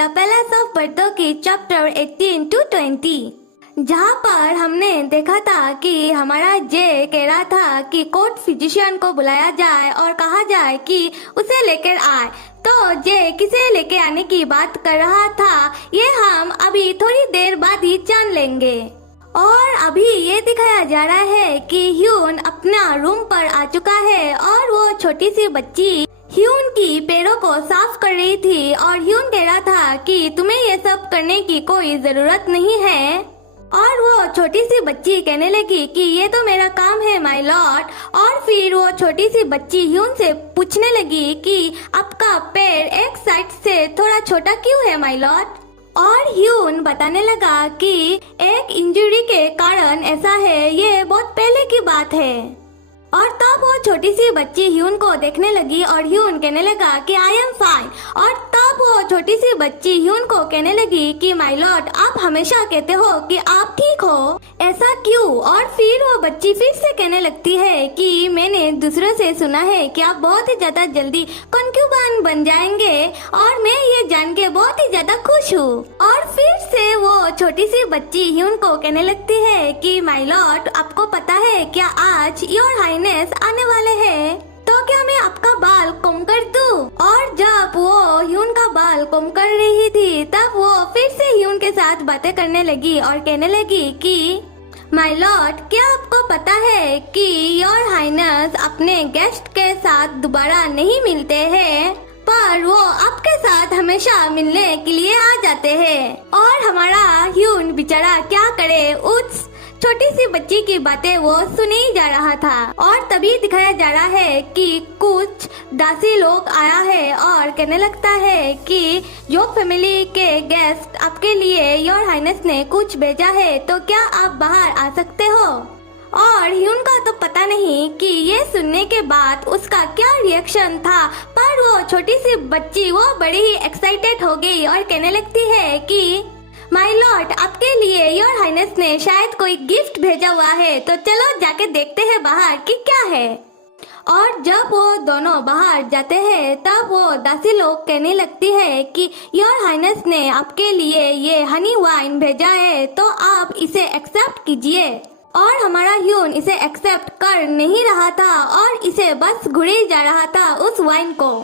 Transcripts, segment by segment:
The palace of Bardo की chapter 18 to 20, जहाँ पर हमने देखा था कि हमारा जे कह रहा था कि कोर्ट फिजिशियन को बुलाया जाए और कहा जाए कि उसे लेकर आए। तो जे किसे लेके आने की बात कर रहा था ये हम अभी थोड़ी देर बाद ही जान लेंगे। और अभी ये दिखाया जा रहा है कि ह्यून अपना रूम पर आ चुका है और वो छोटी सी बच्ची ह्यून की पैरों को साफ कर रही थी और ह्यून कह रहा था कि तुम्हें ये सब करने की कोई जरूरत नहीं है। और वो छोटी सी बच्ची कहने लगी कि ये तो मेरा काम है माय लॉर्ड। और फिर वो छोटी सी बच्ची ह्यून से पूछने लगी कि आपका पैर एक साइड से थोड़ा छोटा क्यों है माय लॉर्ड। और ह्यून बताने लगा कि एक इंजरी के कारण ऐसा है, ये बहुत पहले की बात है। और तब वो छोटी सी बच्ची ह्यून को देखने लगी और ह्यून कहने लगा कि आई एम फाइन। और तब वो छोटी सी बच्ची ह्यून को कहने लगी कि माय लॉर्ड आप हमेशा कहते हो कि आप ठीक हो, ऐसा क्यों। और फिर वो बच्ची फिर से कहने लगती है कि मैंने दूसरों से सुना है कि आप बहुत ही ज्यादा जल्दी कॉन्क्यूबाइन बन जाएंगे और मैं ये जान के बहुत ही ज्यादा खुश हूँ। और फिर से वो छोटी सी बच्ची ह्यून को कहने लगती है कि माय लॉर्ड आपको पता है क्या आज योर हाइनेस आने वाले हैं, तो क्या मैं आपका बाल कोम कर दूं। और जब वो ह्यून का बाल कोम कर रही थी तब वो फिर से ह्यून के साथ बातें करने लगी और कहने लगी कि माय लॉर्ड क्या आपको पता है कि योर हाइनेस अपने गेस्ट के साथ दोबारा नहीं मिलते हैं, पर वो आपके साथ हमेशा मिलने के लिए आ जाते हैं। और हमारा ह्यून बेचारा क्या करे, उस छोटी सी बच्ची की बातें वो सुने ही जा रहा था। और तभी दिखाया जा रहा है कि कुछ दासी लोग आया है और कहने लगता है कि जो फैमिली के गेस्ट आपके लिए योर हाइनेस ने कुछ भेजा है, तो क्या आप बाहर आ सकते हो। और ह्यून का तो पता नहीं कि ये सुनने के बाद उसका क्या रिएक्शन था, पर वो छोटी सी बच्ची वो बड़ी ही एक्साइटेड हो गई और कहने लगती है कि माय लॉर्ड आपके लिए योर हाइनेस ने शायद कोई गिफ्ट भेजा हुआ है, तो चलो जाके देखते हैं बाहर कि क्या है। और जब वो दोनों बाहर जाते हैं तब वो दासी लोग कहने लगती है कि योर हाइनेस ने आपके लिए ये हनी वाइन भेजा है, तो आप इसे एक्सेप्ट कीजिए। और हमारा ह्यून इसे एक्सेप्ट कर नहीं रहा था और इसे बस घुरे जा रहा था उस वाइन को।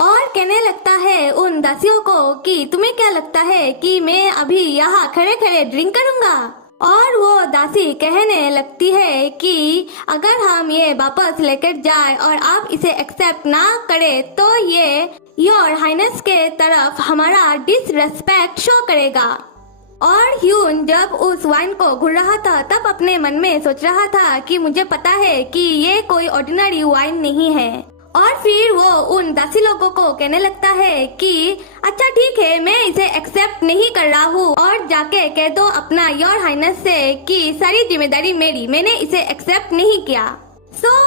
और कहने लगता है उन दासियों को कि तुम्हें क्या लगता है कि मैं अभी यहाँ खड़े खड़े ड्रिंक करूँगा। और वो दासी कहने लगती है कि अगर हम ये वापस लेकर जाए और आप इसे एक्सेप्ट ना करें तो ये योर हाइनेस के तरफ हमारा डिसरेस्पेक्ट शो करेगा। और ह्यून जब उस वाइन को घुर रहा था तब अपने मन में सोच रहा था कि मुझे पता है कि ये कोई ऑर्डिनरी वाइन नहीं है। और फिर वो उन दासी लोगों को कहने लगता है कि अच्छा ठीक है, मैं इसे एक्सेप्ट नहीं कर रहा हूँ और जाके कह दो अपना योर हाइनेस से कि सारी जिम्मेदारी मेरी, मैंने इसे एक्सेप्ट नहीं किया।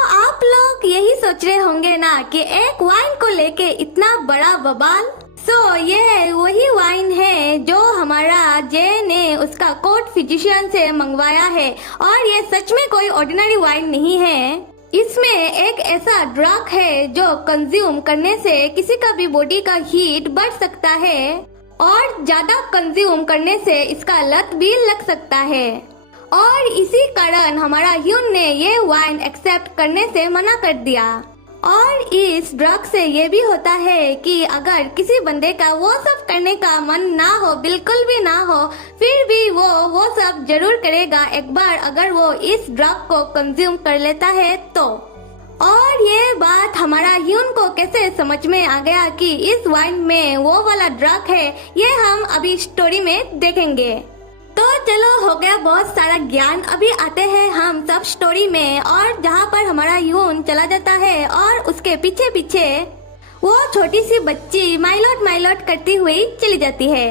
आप लोग यही सोच रहे होंगे ना कि एक वाइन को लेके इतना बड़ा बवाल। ये वही वाइन है जो हमारा जे ने उसका कोर्ट फिजिशियन से मंगवाया है और ये सच में कोई ऑर्डिनरी वाइन नहीं है। इसमें एक ऐसा ड्रग है जो कंज्यूम करने से किसी का भी बॉडी का हीट बढ़ सकता है और ज्यादा कंज्यूम करने से इसका लत भी लग सकता है। और इसी कारण हमारा ह्यून ने ये वाइन एक्सेप्ट करने से मना कर दिया। और इस ड्रग से ये भी होता है कि अगर किसी बंदे का वो सब करने का मन ना हो, बिल्कुल भी ना हो, फिर भी वो सब जरूर करेगा एक बार अगर वो इस ड्रग को कंज्यूम कर लेता है तो। और ये बात हमारा ह्यून को कैसे समझ में आ गया कि इस वाइन में वो वाला ड्रग है, ये हम अभी स्टोरी में देखेंगे। तो चलो हो गया बहुत सारा ज्ञान, अभी आते हैं हम सब स्टोरी में। और जहाँ पर हमारा ह्यून चला जाता है और उसके पीछे पीछे वो छोटी सी बच्ची माय लॉर्ड करती हुई चली जाती है।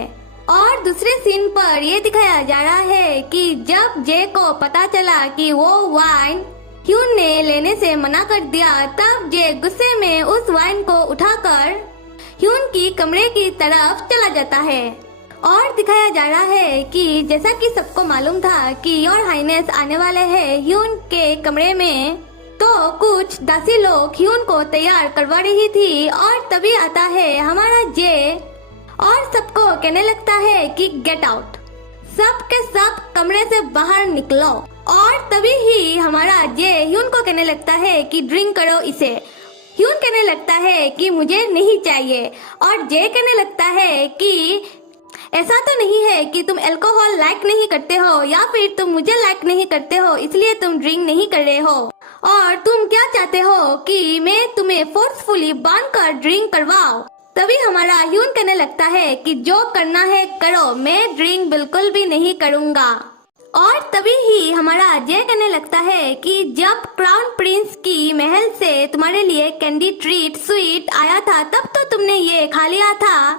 और दूसरे सीन पर ये दिखाया जा रहा है कि जब जे को पता चला कि वो वाइन ह्यून ने लेने से मना कर दिया, तब जे गुस्से में उस वाइन को उठाकर ह्यून की कमरे की तरफ चला जाता है। और दिखाया जा रहा है कि जैसा कि सबको मालूम था कि योर हाइनेस आने वाले हैं ह्यून के कमरे में, तो कुछ दासी लोग ह्यून को तैयार करवा रही थी। और तभी आता है हमारा जे और सबको कहने लगता है कि गेट आउट, सब के सब कमरे से बाहर निकलो। और तभी ही हमारा जे ह्यून को कहने लगता है कि ड्रिंक करो इसे। ह्यून कहने लगता है कि मुझे नहीं चाहिए, और जे कहने लगता है कि ऐसा तो नहीं है कि तुम अल्कोहल लाइक नहीं करते हो या फिर तुम मुझे लाइक नहीं करते हो इसलिए तुम ड्रिंक नहीं कर रहे हो, और तुम क्या चाहते हो कि मैं तुम्हें फोर्सफुली बांध कर ड्रिंक करवाऊं। तभी हमारा ह्यून कहने लगता है कि जो करना है करो, मैं ड्रिंक बिल्कुल भी नहीं करूँगा। और तभी ही हमारा जे कहने लगता है कि जब क्राउन प्रिंस की महल से तुम्हारे लिए कैंडी ट्रीट स्वीट आया था तब तो तुमने ये खा लिया था,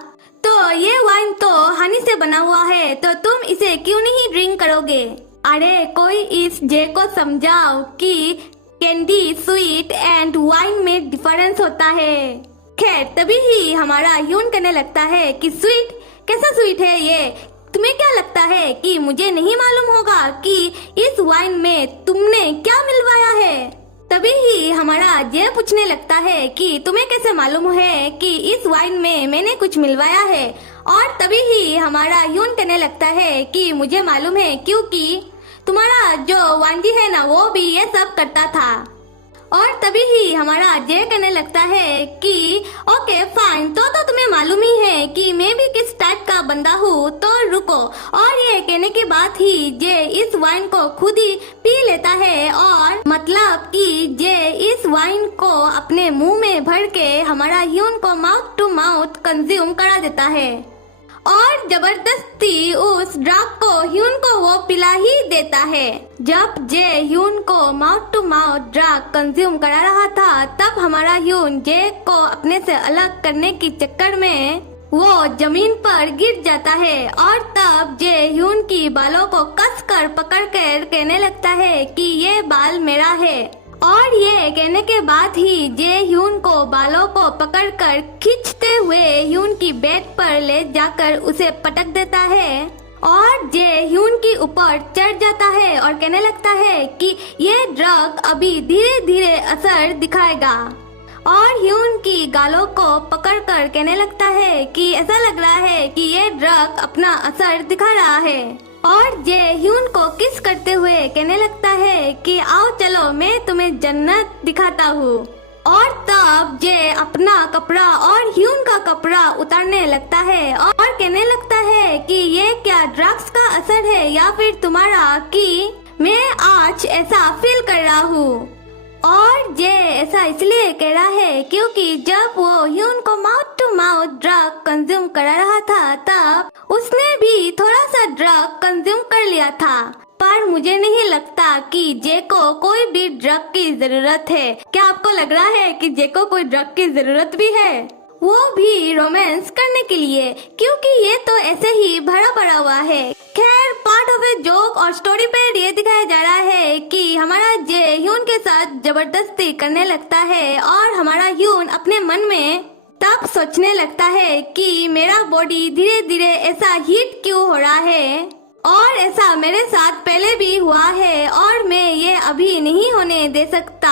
तो ये वाइन तो हनी से बना हुआ है, तो तुम इसे क्यों नहीं ड्रिंक करोगे। अरे कोई इस जे को समझाओ कि कैंडी स्वीट एंड वाइन में डिफरेंस होता है। खैर तभी ही हमारा ह्यून कहने लगता है कि स्वीट, कैसा स्वीट है ये, तुम्हें क्या लगता है कि मुझे नहीं मालूम होगा कि इस वाइन में तुमने क्या मिलवाया है। तभी ही हमारा जे पूछने लगता है कि तुम्हें कैसे मालूम है कि इस वाइन में मैंने कुछ मिलवाया है। और तभी ही हमारा ह्यून कहने लगता है कि मुझे मालूम है क्योंकि तुम्हारा जो वांजी है ना वो भी ये सब करता था। और तभी ही हमारा जे कहने लगता है कि ओके फाइन, तो तुम्हें मालूम ही है कि मैं भी किस टाइप का बंदा हूँ, तो रुको। और ये कहने के बाद ही जे इस वाइन को खुद ही पी लेता है, और मतलब कि जे इस वाइन को अपने मुंह में भर के हमारा ह्यून को माउथ टू माउथ कंज्यूम करा देता है, और जबरदस्ती उस ड्रग को ह्यून को वो पिला ही देता है। जब जे ह्यून को mouth to mouth drug consume करा रहा था तब हमारा ह्यून जे को अपने से अलग करने के चक्कर में वो जमीन पर गिर जाता है, और तब जे ह्यून की बालों को कसकर पकड़कर कहने लगता है कि ये बाल मेरा है। और ये कहने के बाद ही जे ह्यून को बालों को पकड़कर खींचते हुए ह्यून की बेड पर ले जाकर उसे पटक देता है, और जे ह्यून के ऊपर चढ़ जाता है और कहने लगता है कि ये ड्रग अभी धीरे धीरे असर दिखाएगा। और ह्यून की गालों को पकड़कर कहने लगता है कि ऐसा लग रहा है कि ये ड्रग अपना असर दिखा रहा है। और जे ह्यून को किस करते हुए कहने लगता है कि आओ चलो मैं तुम्हें जन्नत दिखाता हूँ। और तब जे अपना कपड़ा और ह्यून का कपड़ा उतारने लगता है और कहने लगता है कि ये क्या ड्रग्स का असर है या फिर तुम्हारा, कि मैं आज ऐसा फील कर रहा हूँ। और जे ऐसा इसलिए कह रहा है क्योंकि जब वो ह्यून को mouth to mouth drug consume करा रहा था तब उसने भी थोड़ा सा ड्रग कंज्यूम कर लिया था, पर मुझे नहीं लगता कि जे को कोई भी ड्रग की जरूरत है। क्या आपको लग रहा है कि जे को कोई ड्रग की जरूरत भी है, वो भी रोमांस करने के लिए, क्योंकि ये तो ऐसे ही भरा पड़ा हुआ है। खैर पार्ट ऑफ ए जोक और स्टोरी पे ये दिखाया जा रहा है कि हमारा जे ह्यून के साथ जबरदस्ती करने लगता है, और हमारा ह्यून अपने मन में तब सोचने लगता है कि मेरा बॉडी धीरे धीरे ऐसा हीट क्यों हो रहा है, और ऐसा मेरे साथ पहले भी हुआ है और मैं ये अभी नहीं होने दे सकता।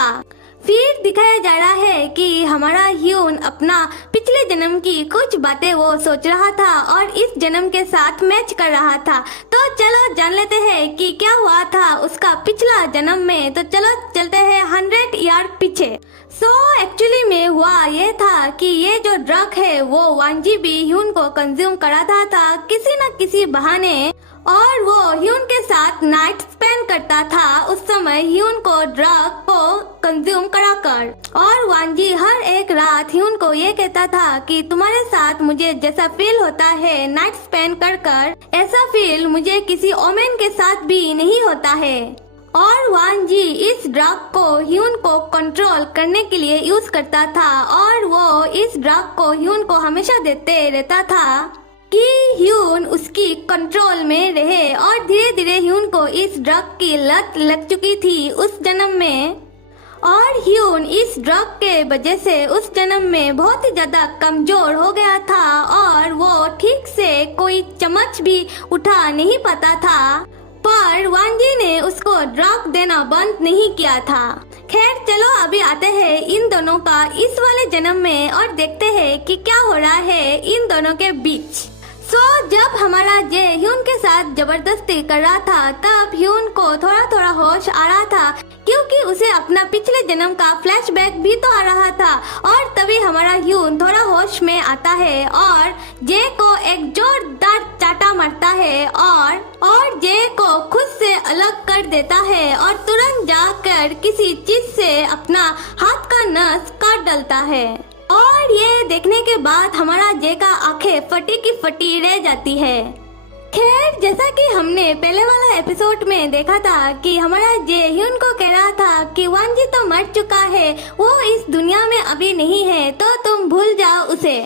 फिर दिखाया जा रहा है कि हमारा ह्यून अपना पिछले जन्म की कुछ बातें वो सोच रहा था और इस जन्म के साथ मैच कर रहा था। तो चलो जान लेते हैं कि क्या हुआ था उसका पिछला जन्म में। तो चलो चलते हैं 100 ईयर पीछे। एक्चुअली में हुआ ये था कि ये जो ड्रग है वो वांजी भी ह्यून को कंज्यूम कराता था किसी न किसी बहाने, और वो ह्यून के साथ नाइट स्पेंड करता था उस समय ह्यून को ड्रग को कंज्यूम कराकर। और वांजी हर एक रात ह्यून को ये कहता था कि तुम्हारे साथ मुझे जैसा फील होता है नाइट स्पेंड कर ऐसा फील मुझे किसी ओमेन के साथ भी नहीं होता है। और वांजी इस ड्रग को ह्यून को कंट्रोल करने के लिए यूज करता था, और वो इस ड्रग को ह्यून को हमेशा देते रहता था कि ह्यून उसकी कंट्रोल में रहे। और धीरे धीरे ह्यून को इस ड्रग की लत लग चुकी थी उस जन्म में, और ह्यून इस ड्रग के वजह से उस जन्म में बहुत ही ज्यादा कमजोर हो गया था, और वो ठीक से कोई चम्मच भी उठा नहीं पाता था। पर वांजी ने उसको ड्रग देना बंद नहीं किया था। खैर चलो अभी आते हैं इन दोनों का इस वाले जन्म में और देखते हैं कि क्या हो रहा है इन दोनों के बीच। जब हमारा जे ह्यून के साथ जबरदस्ती कर रहा था तब ह्यून को थोड़ा थोड़ा होश आ रहा था, क्योंकि उसे अपना पिछले जन्म का फ्लैशबैक भी तो आ रहा था। और तभी हमारा ह्यून थोड़ा होश में आता है और जे को एक जोरदार चाटा मारता है और जे को खुद से अलग कर देता है और तुरंत जाकर किसी चीज से अपना हाथ का नस काट डालता है। और ये देखने के बाद हमारा जे का आंखें फटी की फटी रह जाती है। खैर जैसा कि हमने पहले वाला एपिसोड में देखा था कि हमारा जे ह्यून को कह रहा था कि वांजी तो मर चुका है, वो इस दुनिया में अभी नहीं है, तो तुम भूल जाओ उसे।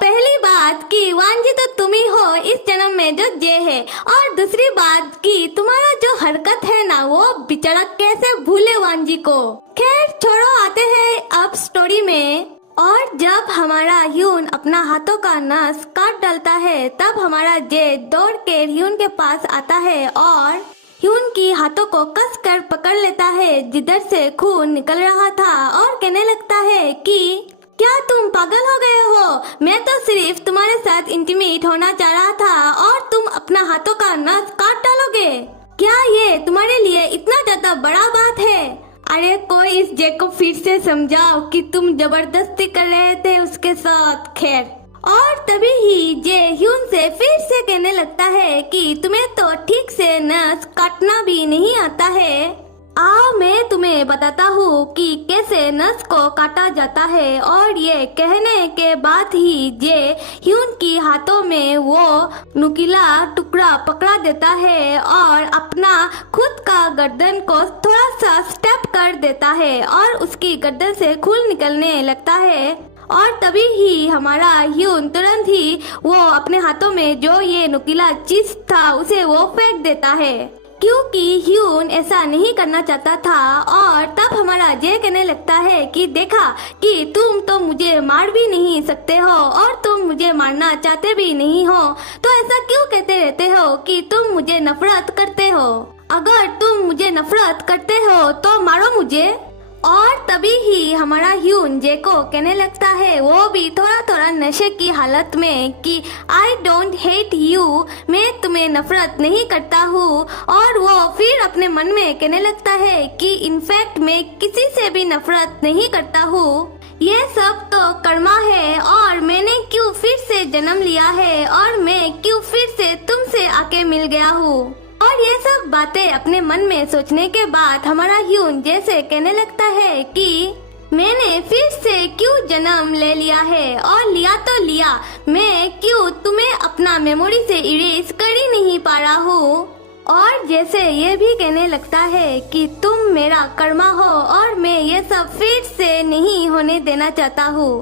पहली बात कि वांजी तो तुम ही हो इस जन्म में जो जे है, और दूसरी बात कि तुम्हारा जो हरकत है ना वो बेचारा कैसे भूले वांजी को। खैर छोड़ो, आते हैं अब स्टोरी में। और जब हमारा ह्यून अपना हाथों का नस काट डालता है तब हमारा जे दौड़ के ह्यून के पास आता है और ह्यून की हाथों को कस कर पकड़ लेता है जिधर से खून निकल रहा था और कहने लगता है कि क्या तुम पागल हो गए हो? मैं तो सिर्फ तुम्हारे साथ इंटीमेट होना चाह रहा था और तुम अपना हाथों का नस काट डालोगे? क्या ये तुम्हारे लिए इतना ज्यादा बड़ा बात है? अरे कोई इस जे को फिर से समझाओ कि तुम जबरदस्ती कर रहे थे उसके साथ। खैर और तभी ही जे ह्यून से फिर से कहने लगता है कि तुम्हें तो ठीक से नस काटना भी नहीं आता है। आओ मैं तुम्हें बताता हूँ कि कैसे नस को काटा जाता है। और ये कहने के बाद ही जे ह्यून की हाथों में वो नुकीला टुकड़ा पकड़ा देता है और अपना खुद का गर्दन को थोड़ा सा स्टेप कर देता है और उसकी गर्दन से खून निकलने लगता है। और तभी ही हमारा ह्यून तुरंत ही वो अपने हाथों में जो ये नुकीला चीज था उसे वो फेंक देता है, क्योंकि ह्यून ऐसा नहीं करना चाहता था। और तब हमारा जे कहने लगता है कि देखा कि तुम तो मुझे मार भी नहीं सकते हो और तुम मुझे मारना चाहते भी नहीं हो, तो ऐसा क्यों कहते रहते हो कि तुम मुझे नफरत करते हो? अगर तुम मुझे नफरत करते हो तो मारो मुझे। और तभी ही हमारा ह्यून जे को कहने लगता है, वो भी थोड़ा थोड़ा नशे की हालत में, कि आई डोंट हेट यू, मैं तुम्हें नफरत नहीं करता हूँ। और वो फिर अपने मन में कहने लगता है कि इनफैक्ट मैं किसी से भी नफरत नहीं करता हूँ, ये सब तो कर्मा है और मैंने क्यों फिर से जन्म लिया है और मैं क्यों फिर से तुमसे आके मिल गया हूँ। और ये सब बातें अपने मन में सोचने के बाद हमारा ह्यून जैसे कहने लगता है कि मैंने फिर से क्यों जन्म ले लिया है, और लिया तो लिया, मैं क्यों तुम्हें अपना मेमोरी से इरेज कर ही नहीं पा रहा हूँ। और जैसे ये भी कहने लगता है कि तुम मेरा कर्मा हो और मैं ये सब फिर से नहीं होने देना चाहता हूँ।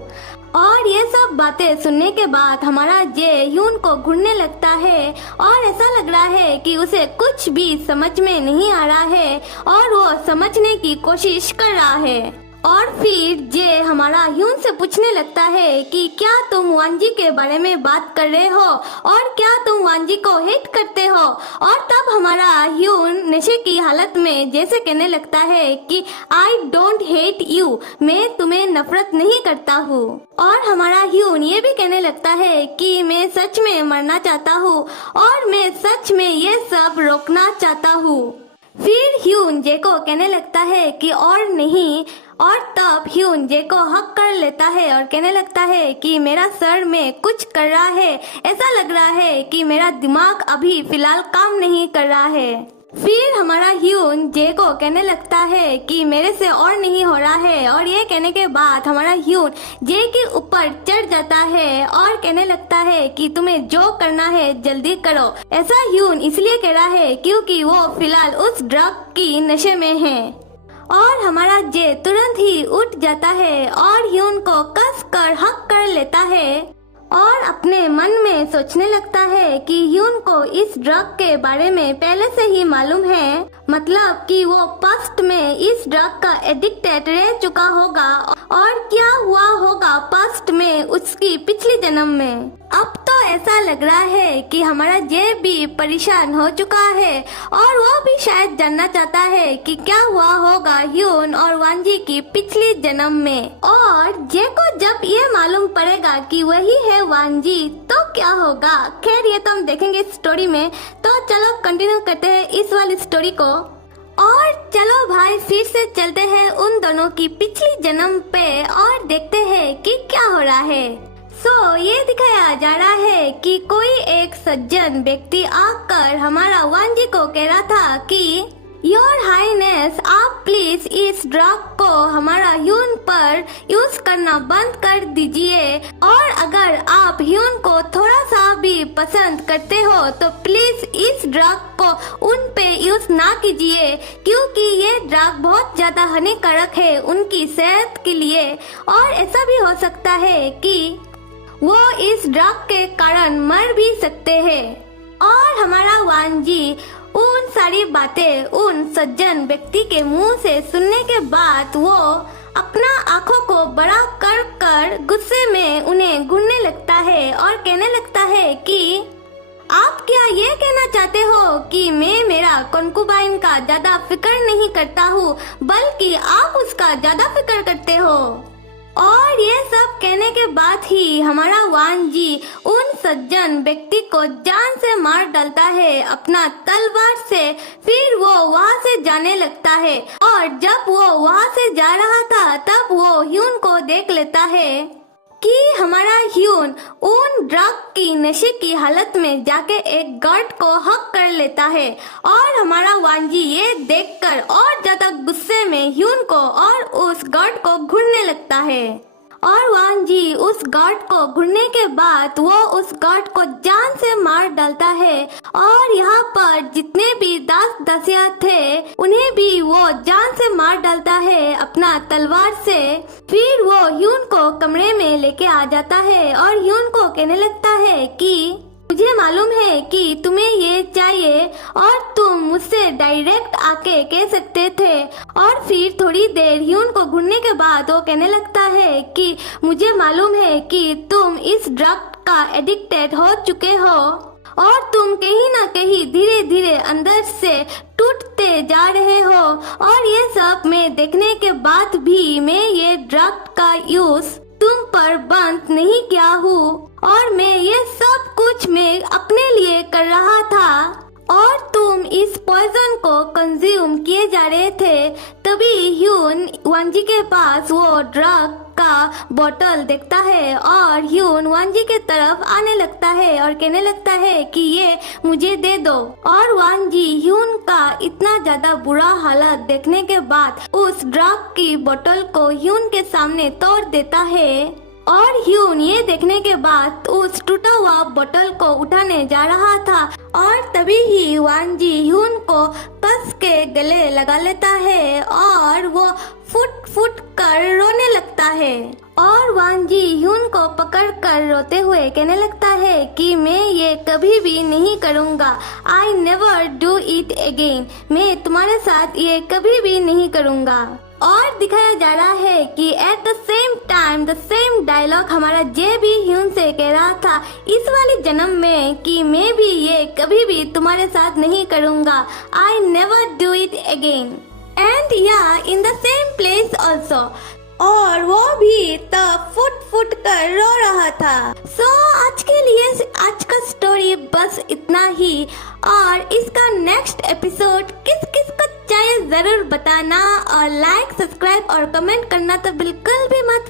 और ये सब बातें सुनने के बाद हमारा जे ह्यून को घूरने लगता है और ऐसा लग रहा है कि उसे कुछ भी समझ में नहीं आ रहा है और वो समझने की कोशिश कर रहा है। और फिर जे हमारा ह्यून से पूछने लगता है कि क्या तुम वांजी के बारे में बात कर रहे हो और क्या तुम वांजी को हेट करते हो। और तब हमारा ह्यून नशे की हालत में जैसे कहने लगता है कि आई डोंट हेट यू, मैं तुम्हें नफरत नहीं करता हूँ। और हमारा ह्यून ये भी कहने लगता है कि मैं सच में मरना चाहता हूँ और मैं सच में ये सब रोकना चाहता हूँ। फिर ह्यून जे को कहने लगता है कि और नहीं, और तब ह्यून जे को हक कर लेता है और कहने लगता है कि मेरा सर में कुछ कर रहा है, ऐसा लग रहा है कि मेरा दिमाग अभी फिलहाल काम नहीं कर रहा है। फिर हमारा ह्यून जे को कहने लगता है कि मेरे से और नहीं हो रहा है। और ये कहने के बाद हमारा ह्यून जे के ऊपर चढ़ जाता है और कहने लगता है कि तुम्हें जो करना है जल्दी करो। ऐसा ह्यून इसलिए कह रहा है क्योंकि वो फिलहाल उस ड्रग की नशे में है। और हमारा जे तुरंत ही उठ जाता है और ह्यून को कस कर हक कर लेता है और अपने मन में सोचने लगता है कि ह्यून को इस ड्रग के बारे में पहले से ही मालूम है मतलब कि वो पास्ट में इस ड्रग का एडिक्टेड रह चुका होगा और क्या हुआ होगा पास्ट में उसकी पिछली जन्म में। अब तो ऐसा लग रहा है कि हमारा जे भी परेशान हो चुका है और वो भी शायद जानना चाहता है कि क्या हुआ होगा ह्यून और वांजी की पिछली जन्म में। और जे को जब ये मालूम पड़ेगा कि वही है वांजी तो क्या होगा। खैर ये तो हम देखेंगे इस स्टोरी में। तो चलो कंटिन्यू करते हैं इस वाली स्टोरी को। और चलो भाई फिर से चलते हैं उन दोनों की पिछली जन्म पे और देखते हैं कि क्या हो रहा है। ये दिखाया जा रहा है कि कोई एक सज्जन व्यक्ति आकर हमारा वांजी को कह रहा था कि योर हाईनेस आप प्लीज इस ड्रग को हमारा ह्यून पर यूज करना बंद कर दीजिए और अगर आप ह्यून को थोड़ा सा भी पसंद करते हो तो प्लीज इस ड्रग को उन पे यूज ना कीजिए क्योंकि ये ड्रग बहुत ज्यादा हानिकारक है उनकी सेहत के लिए और ऐसा भी हो सकता है कि वो इस ड्रग के कारण मर भी सकते हैं। और हमारा वांजी उन सारी बातें उन सज्जन व्यक्ति के मुंह से सुनने के बाद वो अपना आंखों को बड़ा कर गुस्से में उन्हें घूरने लगता है और कहने लगता है कि आप क्या ये कहना चाहते हो कि मैं मेरा कंकुबाइन का ज्यादा फिक्र नहीं करता हूँ बल्कि आप उसका ज्यादा फिक्र करते हो। और ये सब कहने के बाद ही हमारा वांजी उन सज्जन व्यक्ति को जान से मार डालता है अपना तलवार से। फिर वो वहाँ से जाने लगता है और जब वो वहाँ से जा रहा था तब वो ह्यून को देख लेता है कि हमारा ह्यून उन ड्रग की नशे की हालत में जाके एक गार्ड को हक कर लेता है। और हमारा वांजी ये देखकर और ज्यादा गुस्से में ह्यून को और उस गार्ड को घूरने लगता है। और वांजी उस गार्ड को घूरने के बाद वो उस गार्ड को जान से मार डालता है और यहाँ पर जितने भी दास दासियां थे उन्हें भी वो जान से मार डालता है अपना तलवार से। फिर वो ह्यून को कमरे में लेके आ जाता है और ह्यून को कहने लगता है कि मुझे मालूम है कि तुम्हें ये चाहिए और तुम मुझसे डायरेक्ट आके कह सकते थे। और फिर थोड़ी देर ह्यून को घूरने के बाद वो कहने लगता है कि मुझे मालूम है कि तुम इस ड्रग का एडिक्टेड हो चुके हो और तुम कहीं ना कहीं धीरे धीरे अंदर से टूटते जा रहे हो और ये सब मैं देखने के बाद भी मैं ये ड्रग का यूज तुम पर बंद नहीं किया हूँ और मैं ये सब कुछ मैं अपने लिए कर रहा था और तुम इस पॉइजन को कंज्यूम किए जा रहे थे। तभी ह्यून वांजी के पास वो ड्रग का बोतल देखता है और ह्यून वांजी के तरफ आने लगता है और कहने लगता है कि ये मुझे दे दो। और वांजी ह्यून का इतना ज्यादा बुरा हालत देखने के बाद उस ड्रग की बोतल को ह्यून के सामने तोड़ देता है। और ह्यून ये देखने के बाद उस टूटा हुआ बोतल को उठाने जा रहा था और तभी ही वांजी ह्यून को कस के गले लगा लेता है और वो फुट फुट कर रोने लगता है। और वांजी ह्यून को पकड़कर रोते हुए कहने लगता है कि मैं ये कभी भी नहीं करूँगा। I never do it again. मैं तुम्हारे साथ ये कभी भी नहीं करूँगा। और दिखाया जा रहा है कि at the same time the same dialogue हमारा जे भी ह्यून से कह रहा था इस वाली जन्म में कि मैं भी ये कभी भी तुम्हारे साथ नहीं करूँगा। I never do it again. And या in the same place also. और वो भी तब फुट फुट कर रो रहा था। आज के लिए आज का स्टोरी बस इतना ही। और इसका नेक्स्ट एपिसोड किस किस को चाहिए जरूर बताना और लाइक सब्सक्राइब और कमेंट करना तो बिल्कुल भी मत